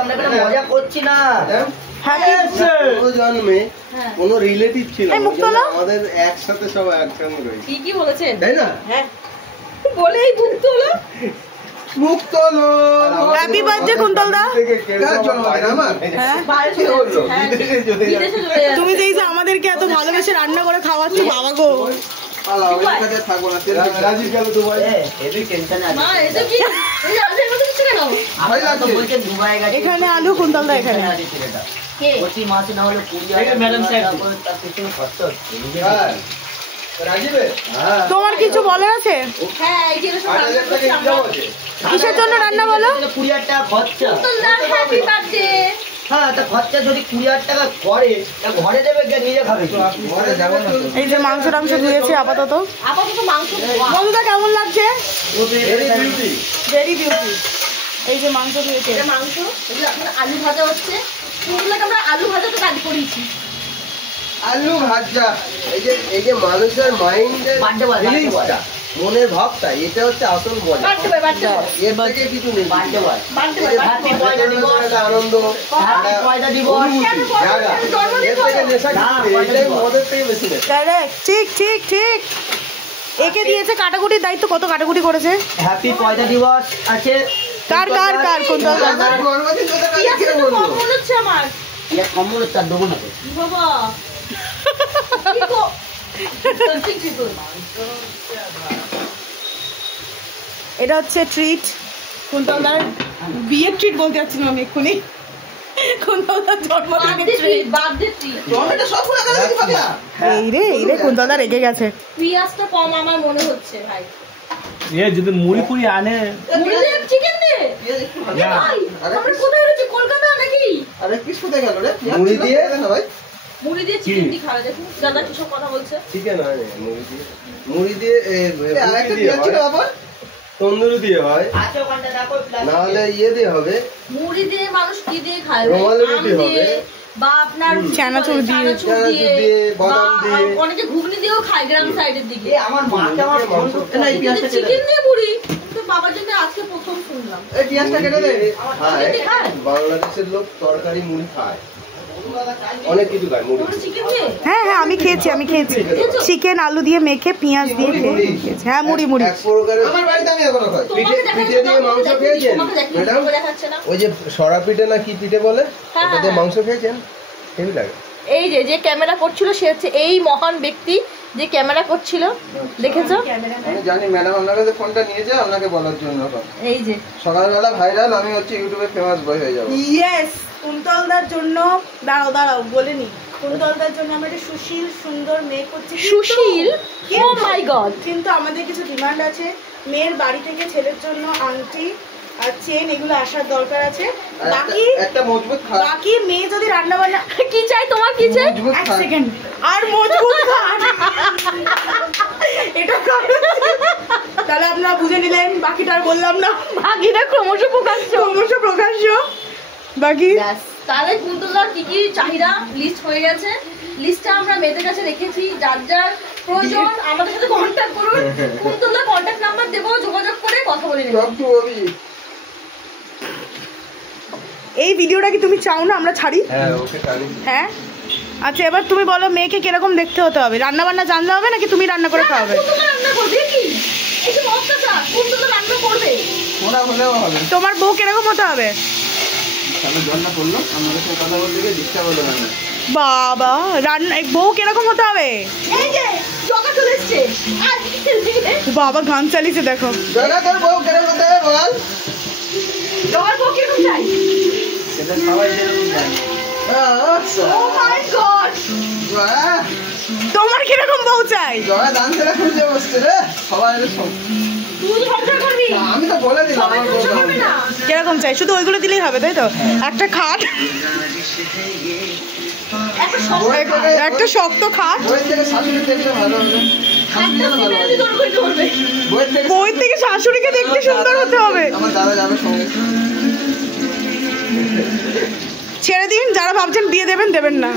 আমরা এখানে মজা করছি না। জন্মে কোনো রিলেটিভ ছিল আমাদের একসাথে সব একসঙ্গে রয়েছে। কি বলেছেন তাই না? হ্যাঁ বলেই মুক্ত হলো। মুক্ত হলো। হ্যাপি বার্থডে কুন্তল দা। তুমি যে আমাদেরকে এত ভালোবেসে রান্না করে খাওয়াচ্ছো বাবা গো। এখানে আলু কুন্তল দা এখানে তোমার কিছু বলার আছে? কিসের জন্য রান্না বলো? 20,000 টাকা খরচা। হ্যাঁ তা খরচা যদি 20,000 টাকা করে তা ঘরে দেবে নিজে খাবে। এই যে মাংস টাংস ধুয়েছে আপাতত মাংস। বন্ধুদা কেমন লাগছে? Very beauty. এই যে মাংস ধুয়েছে, মাংস আলু ভাজা হচ্ছে। আমরা আলু ভাজা তো কাজ করেছি। আলু ভাজা এই যে মানুষের মাইন্ডের ফিলিংসটা, মনের ভাবটা, এটা হচ্ছে আসল মজা। এর থেকে কিছু নেই। আনন্দ এর থেকে নেশা মদের থেকে বেশি নেশা। ঠিক ঠিক ঠিক। একে দিয়েছে কাটাকুটির দায়িত্ব। কত কাটাকুটি করেছে। হ্যাপি পয়লা দিবস আছে। কার কার কার কোন দল? আমার কম্বল চার দেবো না বাবা। এটা হচ্ছে ট্রিট। কুন্তলদার বিয়ের ট্রিট বলতে যাচ্ছি না আমি এক্ষুনি। কুন্তলদার জন্মদিনের ট্রিট, বার্থডে ট্রিট। এই রে কুন্তলদা রেগে গেছে। পিয়াজটা কম আমার মনে হচ্ছে ভাই। যদি মুড়ি পুরি আনে চিকেন দে। আমরা কোথায় রয়েছি? কলকাতা নাকি? আরে কি কোথায় গেল রে? মুড়ি দিয়ে না ভাই, মুড়ি দিয়ে চিকেন দি খাওয়া। দেখুন দাদা কি সব কথা বলছে। চিকেন হয় না, মুড়ি দিয়ে আরেকটা দিয়ে ছিল বাবা, তন্দুরি দিয়ে হয়। না হলে ইয়ে দিয়ে হবে, মুড়ি দিয়ে মানুষ কি দিয়ে খায়? রুমালি রুটি হবে বা আপনার চানাচুর দিয়ে, বাদাম দিয়ে, অনেকে ঘুগনি দিয়েও খায় গ্রাম সাইডের দিকে। আমার মাকে আমার ফোন করতে না, চিকেন দিয়ে মুড়ি তো বাবার জন্য আজকে প্রথম শুনলাম। এই পেঁয়াজটা কেটে দে। বাংলাদেশের লোক তরকারি মুড়ি খায়, অনেক কিছু খায় মুড়ি। হ্যাঁ হ্যাঁ আমি খেয়েছি চিকেন আলু দিয়ে মেখে পেঁয়াজ দিয়ে খেয়েছি। হ্যাঁ মুড়ি মুড়ি এক প্রকারের। আমার বাড়িতে আমি এখনো খাই। পিঠে দিয়ে মাংস খেয়েছেন ম্যাডাম? ওই যে সরা পিঠে না কি পিঠে বলে, ওটা দিয়ে মাংস খেয়েছেন? হেভি লাগে। এই যে ক্যামেরা করছিল সে হচ্ছে এই মহান ব্যক্তি যে ক্যামেরা করছিল, দেখেছো? আমি জানি ম্যাডাম আপনার কাছে ফোনটা নিয়েছে আপনাকে বলার জন্য। এই যে সকালবেলা ভাইরাল, আমি হচ্ছে ইউটিউবে ফেমাস বয় হয়ে যাবো। ইয়েস কুন্তলদার জন্য দাঁড়াও বলে নি। কুন্তলদার জন্য আমরা একটা সুশীল সুন্দর মেয়ে করছি। সুশীল? ও মাই গড। কিন্তু আমাদের কিছু ডিমান্ড আছে। মেয়ের বাড়ি থেকে ছেলের জন্য আংটি আর চেন এগুলো আসার দরকার আছে। বাকি একটা মজবুত খাট। বাকি মেয়ে যদি রান্না বান্না কি চাই, তোমার কি চাই? এক সেকেন্ড। আর মজবুত খাট। এটা তাহলে আপনারা বুঝে নিলেন, বাকিটা আর বললাম না। বাকিটা ক্রমশ প্রকাশ্য। বাকি তাহলে কুন্তলদার কি কি চাহিদা লিস্ট হয়ে গেছে। লিস্টটা আমরা মেয়েদের কাছে রেখেছি। যার যার প্রয়োজন আমাদের সাথে কন্ট্যাক্ট করুন। কুন্তলদার কন্ট্যাক্ট নাম্বার দেবো, যোগাযোগ করে কথা বলে নেবেন। এই ভিডিওটা কি তুমি চাও না আমরা ছাড়ি? হ্যাঁ আচ্ছা এবার তুমি বলো মেয়েকে কিরকম দেখতে হতে হবে? রান্না বান্না জানতে হবে নাকি তুমি রান্না করে খাওয়াবে? তোমার বউ কিরকম হতে হবে? বাবা রান্না বউ কিরকম হতে হবে? বাবা গান চালিয়েছে দেখো। তোমার কিরকম বউ চাই? আমি তো বলে দিলাম কিরকম চাই, শুধু ওইগুলো দিলেই হবে তাই তো? একটা খাট, একটা শক্ত খাট, বই থেকে শাশুড়িকে দেখতে সুন্দর হতে হবে। ছেড়ে দিন, যারা ভাবছেন বিয়ে দেবেন না।